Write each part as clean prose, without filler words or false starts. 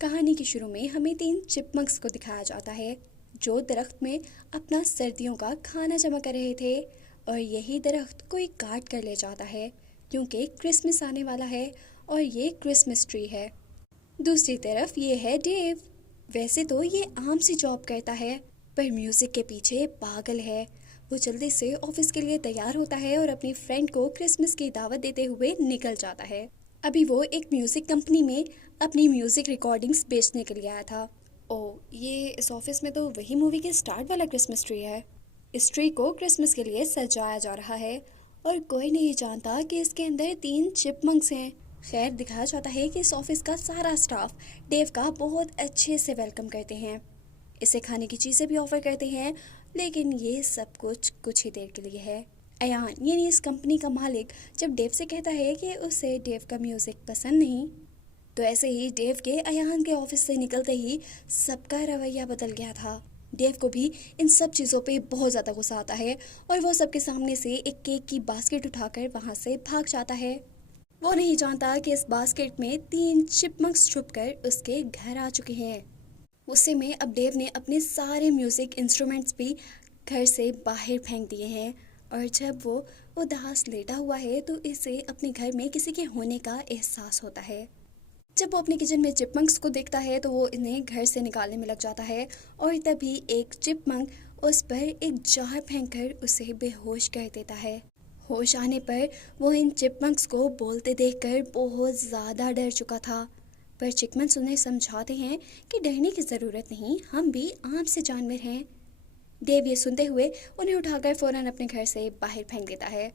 कहानी के शुरू में हमें 3 चिपमंक्स को दिखाया जाता है जो दरख्त में अपना सर्दियों का खाना जमा कर रहे थे। और यही दरख्त कोई काट कर ले जाता है क्योंकि क्रिसमस आने वाला है और ये क्रिसमस ट्री है। दूसरी तरफ ये है डेव। वैसे तो ये आम सी जॉब करता है पर म्यूजिक के पीछे पागल है। वो जल्दी से ऑफिस के लिए तैयार होता है और अपनी फ्रेंड को क्रिसमस की दावत देते हुए निकल जाता है। अभी वो एक म्यूजिक कंपनी में अपनी म्यूजिक रिकॉर्डिंग्स बेचने के लिए आया था। ओह, ये इस ऑफिस में तो वही मूवी के स्टार्ट वाला क्रिसमस ट्री है। इस ट्री को क्रिसमस के लिए सजाया जा रहा है और कोई नहीं जानता कि इसके अंदर 3 चिपमंक्स हैं। खैर, दिखाया जाता है कि इस ऑफिस का सारा स्टाफ डेव का बहुत अच्छे से वेलकम करते हैं, इसे खाने की चीज़ें भी ऑफर करते हैं। लेकिन ये सब कुछ ही देर के लिए है। अयान यानी इस कंपनी का मालिक जब डेव से कहता है कि उसे डेव का म्यूज़िक पसंद नहीं, तो ऐसे ही डेव के अयान के ऑफिस से निकलते ही सबका रवैया बदल गया था। डेव को भी इन सब चीज़ों पे बहुत ज़्यादा गुस्सा आता है और वो सबके सामने से एक केक की बास्केट उठाकर वहाँ से भाग जाता है। वो नहीं जानता कि इस बास्केट में 3 चिपमंक्स छुपकर उसके घर आ चुके हैं। गुस्से में अब डेव ने अपने सारे म्यूज़िक इंस्ट्रूमेंट्स भी घर से बाहर फेंक दिए हैं। और जब वो उदास लेटा हुआ है तो इसे अपने घर में किसी के होने का एहसास होता है। जब वो अपने किचन में चिपमंक्स को देखता है तो वो इन्हें घर से निकालने में लग जाता है और तभी एक चिपमंक उस पर एक जार फेंककर उसे बेहोश कर देता है। होश आने पर वो इन चिपमंक्स को बोलते देखकर बहुत ज़्यादा डर चुका था, पर चिपमंक्स उन्हें समझाते हैं कि डरने की ज़रूरत नहीं, हम भी आम से जानवर हैं। डेव ये सुनते हुए उन्हें उठाकर फौरन अपने घर से बाहर फेंक देता है।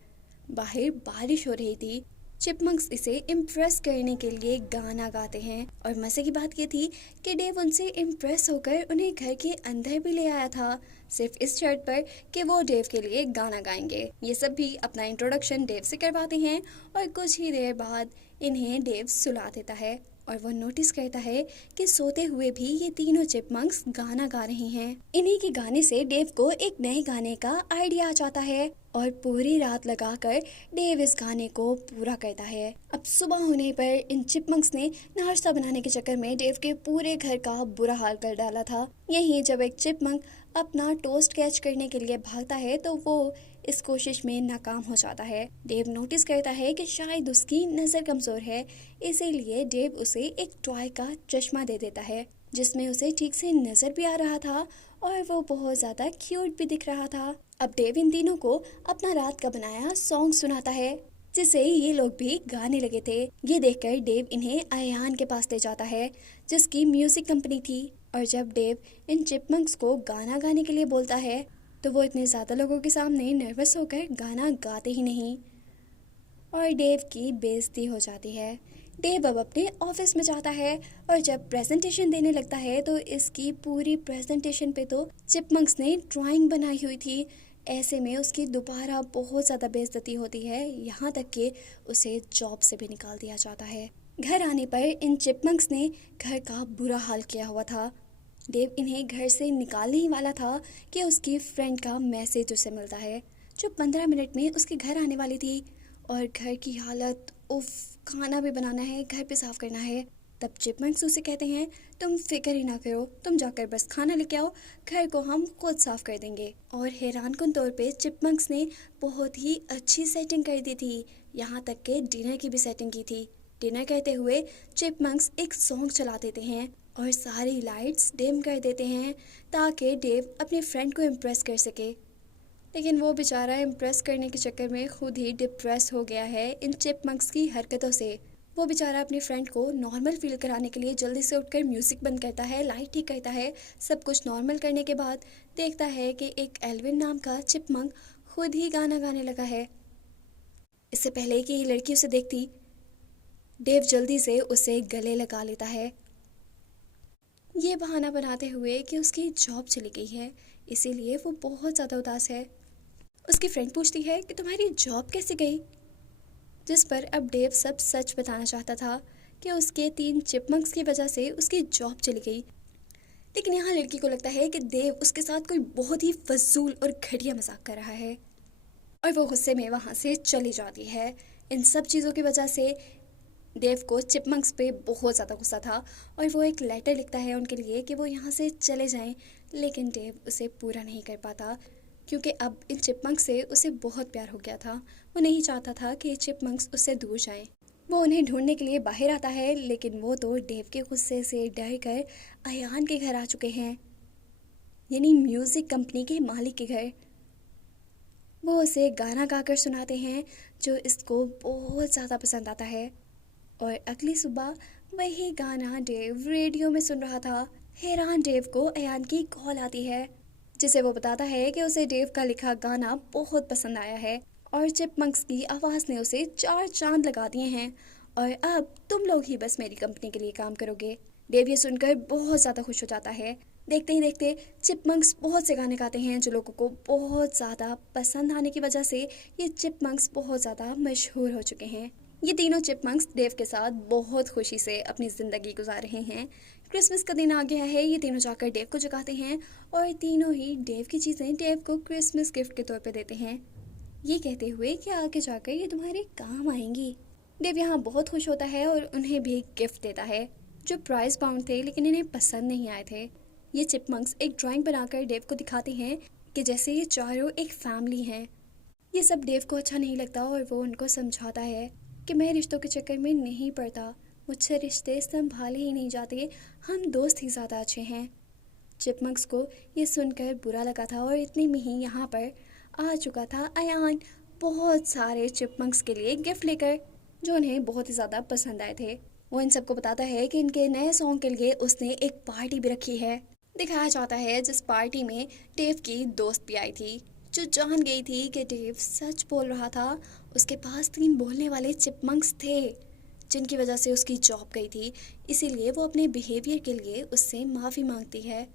बाहर बारिश हो रही थी। चिपमंक्स इसे इम्प्रेस करने के लिए गाना गाते हैं और मज़े की बात ये थी कि डेव उनसे इम्प्रेस होकर उन्हें घर के अंदर भी ले आया था, सिर्फ इस शर्त पर कि वो डेव के लिए गाना गाएंगे। ये सब भी अपना इंट्रोडक्शन डेव से करवाते हैं और कुछ ही देर बाद इन्हें डेव सुला देता है और वो नोटिस करता है कि सोते हुए भी ये तीनों चिपमंक्स गाना गा रहे हैं। इन्हीं के गाने से डेव को एक नए गाने का आइडिया आ जाता है और पूरी रात लगाकर डेव इस गाने को पूरा करता है। अब सुबह होने पर इन चिपमंक्स ने नाश्ता बनाने के चक्कर में डेव के पूरे घर का बुरा हाल कर डाला था। यहीं जब एक चिपमंक अपना टोस्ट कैच करने के लिए भागता है तो वो इस कोशिश में नाकाम हो जाता है। डेव नोटिस करता है कि शायद उसकी नज़र कमज़ोर है, इसीलिए डेव उसे एक टॉय का चश्मा दे देता है जिसमें उसे ठीक से नज़र भी आ रहा था और वो बहुत ज़्यादा क्यूट भी दिख रहा था। अब डेव इन तीनों को अपना रात का बनाया सॉन्ग सुनाता है जिसे ये लोग भी गाने लगे थे। ये देखकर डेव इन्हें अयान के पास ले जाता है जिसकी म्यूजिक कंपनी थी। और जब डेव इन चिपमंक्स को गाना गाने के लिए बोलता है तो वो इतने ज़्यादा लोगों के सामने नर्वस होकर गाना गाते ही नहीं और डेव की बेइज्जती हो जाती है। डेव अब अपने ऑफिस में जाता है और जब प्रेजेंटेशन देने लगता है तो इसकी पूरी प्रेजेंटेशन पे तो चिपमंक्स ने ड्राइंग बनाई हुई थी। ऐसे में उसकी दोबारा बहुत ज़्यादा बेइज्जती होती है, यहाँ तक कि उसे जॉब से भी निकाल दिया जाता है। घर आने पर इन चिपमंक्स ने घर का बुरा हाल किया हुआ था। डेव इन्हें घर से निकालने ही वाला था कि उसकी फ्रेंड का मैसेज उसे मिलता है जो 15 मिनट में उसके घर आने वाली थी। और घर की हालत, उफ, खाना भी बनाना है, घर पे साफ करना है। तब चिपमंक्स उसे कहते हैं, तुम फिक्र ही ना करो, तुम जाकर बस खाना लेके आओ, घर को हम खुद साफ कर देंगे। और हैरानकुन तौर पे चिपमंक्स ने बहुत ही अच्छी सेटिंग कर दी थी, यहाँ तक कि डिनर की भी सेटिंग की थी। डिनर करते हुए चिपमंक्स एक सॉन्ग चला देते हैं और सारी लाइट्स डिम कर देते हैं ताकि डेव अपने फ्रेंड को इम्प्रेस कर सके। लेकिन वो बेचारा इम्प्रेस करने के चक्कर में खुद ही डिप्रेस हो गया है इन चिपमंक्स की हरकतों से। वो बेचारा अपनी फ्रेंड को नॉर्मल फील कराने के लिए जल्दी से उठकर म्यूज़िक बंद करता है, लाइट ठीक करता है। सब कुछ नॉर्मल करने के बाद देखता है कि एक एल्विन नाम का चिपमंक खुद ही गाना गाने लगा है। इससे पहले कि ये लड़की उसे देखती, डेव जल्दी से उसे गले लगा लेता है, ये बहाना बनाते हुए कि उसकी जॉब चली गई है, इसीलिए वो बहुत ज़्यादा उदास है। उसकी फ्रेंड पूछती है कि तुम्हारी जॉब कैसे गई, जिस पर अब डेव सब सच बताना चाहता था कि उसके 3 चिपमंक्स की वजह से उसकी जॉब चली गई। लेकिन यहाँ लड़की को लगता है कि देव उसके साथ कोई बहुत ही फजूल और घटिया मजाक कर रहा है और वो गुस्से में वहाँ से चली जाती है। इन सब चीज़ों की वजह से डेव को चिपमंक्स पे बहुत ज़्यादा गुस्सा था और वो एक लेटर लिखता है उनके लिए कि वो यहाँ से चले जाएं, लेकिन डेव उसे पूरा नहीं कर पाता क्योंकि अब इन चिपमंक्स से उसे बहुत प्यार हो गया था। वो नहीं चाहता था कि ये चिपमंक्स उससे दूर जाएं। वो उन्हें ढूंढने के लिए बाहर आता है, लेकिन वो तो डेव के गुस्से से डर कर अयान के घर आ चुके हैं, यानी म्यूज़िक कंपनी के मालिक के घर। वो उसे गाना गाकर सुनाते हैं जो इसको बहुत ज़्यादा पसंद आता है। और अगली सुबह वही गाना डेव रेडियो में सुन रहा था। हैरान डेव को अयान की कॉल आती है, जिसे वो बताता है कि उसे डेव का लिखा गाना बहुत पसंद आया है और चिपमंक्स की आवाज़ ने उसे 4 चांद लगा दिए हैं और अब तुम लोग ही बस मेरी कंपनी के लिए काम करोगे। डेव ये सुनकर बहुत ज़्यादा खुश हो जाता है। देखते ही देखते चिपमंक्स बहुत से गाने गाते हैं जो लोगों को बहुत ज़्यादा पसंद आने की वजह से ये चिपमंक्स बहुत ज़्यादा मशहूर हो चुके हैं। ये तीनों चिपमंक्स डेव के साथ बहुत खुशी से अपनी ज़िंदगी गुजार रहे हैं। क्रिसमस का दिन आ गया है। ये तीनों जाकर डेव को जगाते हैं और तीनों ही डेव की चीज़ें डेव को क्रिसमस गिफ्ट के तौर पे देते हैं, ये कहते हुए कि आगे जाकर ये तुम्हारे काम आएंगी। डेव यहाँ बहुत खुश होता है और उन्हें भी गिफ्ट देता है जो प्राइस बाउंड थे, लेकिन इन्हें पसंद नहीं आए थे। ये चिपमंक्स एक ड्राइंग बनाकर डेव को दिखाते हैं कि जैसे ये चारों एक फैमिली हैं। ये सब डेव को अच्छा नहीं लगता और वो उनको समझाता है कि मैं रिश्तों के चक्कर में नहीं पड़ता, मुझसे रिश्ते संभाले ही नहीं जाते, हम दोस्त ही ज़्यादा अच्छे हैं। चिपमंक्स को ये सुनकर बुरा लगा था और इतने में ही यहाँ पर आ चुका था अयान बहुत सारे चिपमंक्स के लिए गिफ्ट लेकर, जो उन्हें बहुत ही ज़्यादा पसंद आए थे। वो इन सबको बताता है कि इनके नए सॉन्ग के लिए उसने एक पार्टी भी रखी है। दिखाया जाता है जिस पार्टी में डेव की दोस्त भी आई थी, जो जान गई थी कि डेव सच बोल रहा था। उसके पास 3 बोलने वाले चिपमंक्स थे जिनकी वजह से उसकी जॉब गई थी, इसीलिए वो अपने बिहेवियर के लिए उससे माफ़ी मांगती है।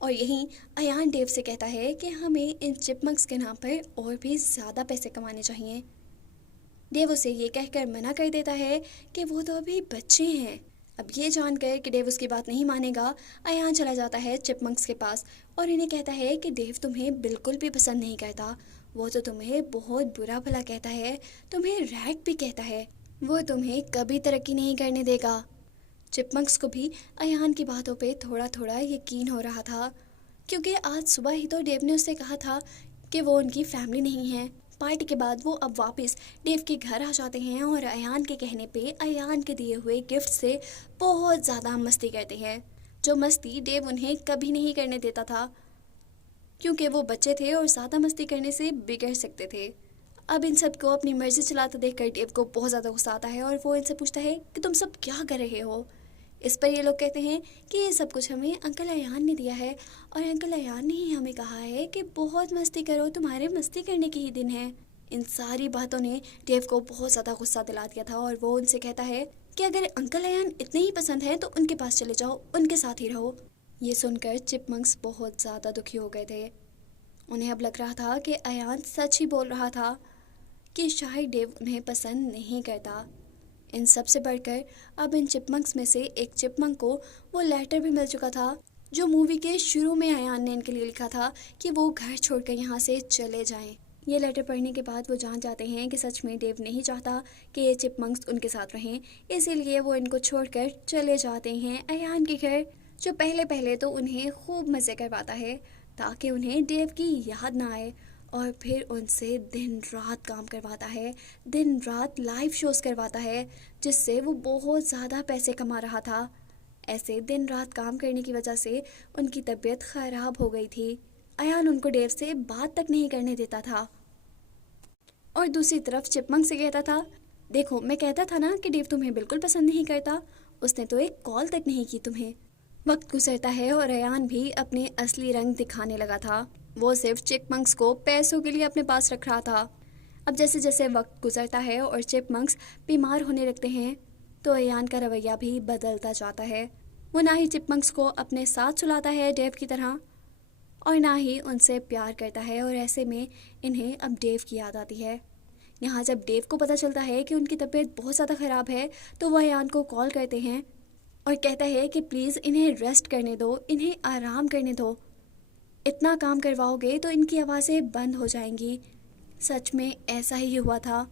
और यहीं अयान डेव से कहता है कि हमें इन चिपमंक्स के नाम पर और भी ज़्यादा पैसे कमाने चाहिए। डेव उसे ये कहकर मना कर देता है कि वो तो अभी बच्चे हैं। अब ये जानकर कि डेव उसकी बात नहीं मानेगा, अयान चला जाता है चिपमंक्स के पास और इन्हें कहता है कि डेव तुम्हें बिल्कुल भी पसंद नहीं करता। वो तो तुम्हें बहुत बुरा भला कहता है, तुम्हें रैट भी कहता है, वो तुम्हें कभी तरक्की नहीं करने देगा। चिपमंक्स को भी अयान की बातों पे थोड़ा थोड़ा यकीन हो रहा था, क्योंकि आज सुबह ही तो डेव ने उससे कहा था कि वो उनकी फैमिली नहीं है। पार्टी के बाद वो अब वापस डेव के घर आ जाते हैं और अयान के कहने पे अयान के दिए हुए गिफ्ट से बहुत ज़्यादा मस्ती करते हैं, जो मस्ती डेव उन्हें कभी नहीं करने देता था, क्योंकि वो बच्चे थे और ज़्यादा मस्ती करने से बिगड़ सकते थे। अब इन सब को अपनी मर्जी चलाते देखकर डेव को बहुत ज़्यादा गुस्सा आता है और वो इनसे पूछता है कि तुम सब क्या कर रहे हो। इस पर ये लोग कहते हैं कि ये सब कुछ हमें अंकल अयान ने दिया है और अंकल अयान ने ही हमें कहा है कि बहुत मस्ती करो, तुम्हारे मस्ती करने के ही दिन है। इन सारी बातों ने डेव को बहुत ज़्यादा गुस्सा दिला दिया था और वो उनसे कहता है कि अगर अंकल अयान इतने ही पसंद हैं तो उनके पास चले जाओ, उनके साथ ही रहो। ये सुनकर चिपमंक्स बहुत ज़्यादा दुखी हो गए थे। उन्हें अब लग रहा था कि अयान सच ही बोल रहा था कि शायद डेव उन्हें पसंद नहीं करता। इन सब से बढ़कर अब इन चिपमंक्स में से एक चिपमंक को वो लेटर भी मिल चुका था जो मूवी के शुरू में अयान ने इनके लिए लिखा था कि वो घर छोड़कर यहाँ से चले जाएं। ये लेटर पढ़ने के बाद वो जान जाते हैं कि सच में डेव नहीं चाहता कि ये चिपमंक्स उनके साथ रहें, इसीलिए वो इनको छोड़कर चले जाते हैं अयान के घर, जो पहले पहले तो उन्हें खूब मज़े करवाता है ताकि उन्हें डेव की याद ना आए, और फिर उनसे दिन रात काम करवाता है, दिन रात लाइव शोज़ करवाता है, जिससे वो बहुत ज़्यादा पैसे कमा रहा था। ऐसे दिन रात काम करने की वजह से उनकी तबीयत ख़राब हो गई थी। अयान उनको डेव से बात तक नहीं करने देता था और दूसरी तरफ चिपमंक से कहता था, देखो मैं कहता था ना कि डेव तुम्हें बिल्कुल पसंद नहीं करता, उसने तो एक कॉल तक नहीं की तुम्हें। वक्त गुजरता है और अयान भी अपने असली रंग दिखाने लगा था। वो सिर्फ चिपमंक्स को पैसों के लिए अपने पास रख रहा था। अब जैसे जैसे वक्त गुजरता है और चिपमंक्स बीमार होने लगते हैं तो अयान का रवैया भी बदलता जाता है। वो ना ही चिपमंक्स को अपने साथ सुलाता है डेव की तरह और ना ही उनसे प्यार करता है, और ऐसे में इन्हें अब डेव की याद आती है। यहाँ जब डेव को पता चलता है कि उनकी तबीयत बहुत ज़्यादा ख़राब है तो वह अयान को कॉल करते हैं और कहता है कि प्लीज़ इन्हें रेस्ट करने दो, इन्हें आराम करने दो, इतना काम करवाओगे तो इनकी आवाज़ें बंद हो जाएंगी। सच में ऐसा ही हुआ था।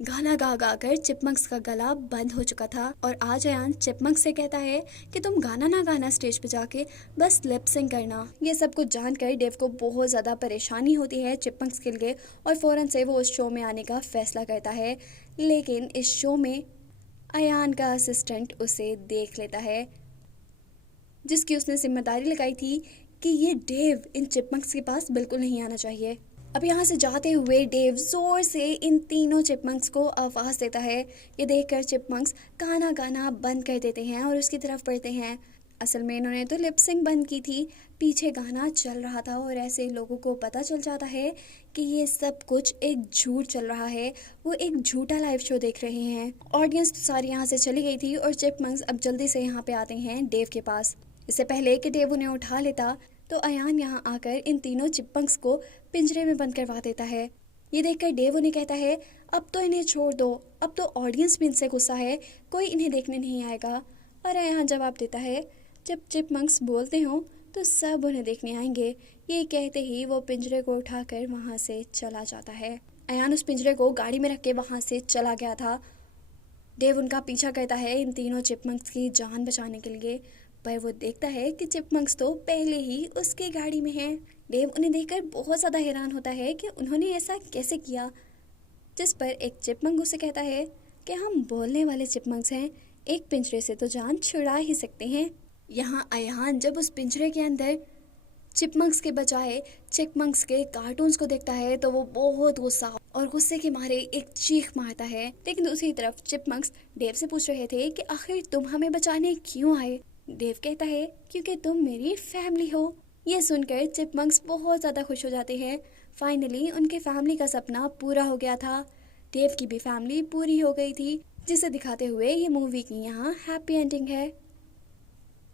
गाना गा गा कर चिपमंक्स का गला बंद हो चुका था और आज अयान चिपमंक्स से कहता है कि तुम गाना ना गाना स्टेज पे जाके, बस लिप सिंक करना। ये सब कुछ जानकर डेव को बहुत ज़्यादा परेशानी होती है चिपमंक्स के लिए और फ़ौरन से वो उस शो में आने का फैसला करता है। लेकिन इस शो में अयान का असिस्टेंट उसे देख लेता है, जिसकी उसने जिम्मेदारी लगाई थी कि ये डेव इन चिपमंक्स के पास बिल्कुल नहीं आना चाहिए। अब यहाँ से जाते हुए डेव जोर से इन तीनों चिपमंक्स को आवाज़ देता है। ये देखकर चिपमंक्स गाना गाना बंद कर देते हैं और उसकी तरफ बढ़ते हैं। असल में इन्होंने तो लिप सिंक बंद की थी, पीछे गाना चल रहा था और ऐसे लोगों को पता चल जाता है कि ये सब कुछ एक झूठ चल रहा है, वो एक झूठा लाइव शो देख रहे हैं। ऑडियंस तो सारी यहाँ से चली गई थी और चिपमंक्स अब जल्दी से यहाँ पे आते हैं डेव के पास। इससे पहले कि डेव उन्हें उठा लेता तो अयान यहाँ आकर इन तीनों चिपमंक्स को पिंजरे में बंद करवा देता है। ये देखकर डेव उन्हें कहता है अब तो इन्हें छोड़ दो, अब तो ऑडियंस भी इनसे गुस्सा है, कोई इन्हें देखने नहीं आएगा। और अयान जवाब देता है जब चिपमंक्स बोलते हो तो सब उन्हें देखने आएंगे। ये कहते ही वो पिंजरे को उठाकर वहाँ से चला जाता है। अयान उस पिंजरे को गाड़ी में रख के वहाँ से चला गया था। डेव उनका पीछा करता है इन तीनों चिपमंक्स की जान बचाने के लिए, पर वो देखता है कि चिपमंक्स तो पहले ही उसकी गाड़ी में हैं। डेव उन्हें देखकर बहुत ज़्यादा हैरान होता है कि उन्होंने ऐसा कैसे किया, जिस पर एक चिपमंक उसे कहता है कि हम बोलने वाले चिपमंक्स हैं, एक पिंजरे से तो जान छुड़ा ही सकते हैं। यहाँ अयान जब उस पिंजरे के अंदर चिपमंक्स के बजाय चिपमंक्स के कार्टून्स को देखता है तो वो बहुत गुस्सा और गुस्से के मारे एक चीख मारता है। लेकिन दूसरी तरफ चिपमंक्स डेव से पूछ रहे थे कि आखिर तुम हमें बचाने क्यों आए। डेव कहता है क्योंकि तुम मेरी फैमिली हो। ये सुनकर चिपमंक्स बहुत ज़्यादा खुश हो जाते हैं। फाइनली उनके फैमिली का सपना पूरा हो गया था। डेव की भी फैमिली पूरी हो गई थी, जिसे दिखाते हुए ये मूवी की यहाँ हैप्पी एंडिंग है।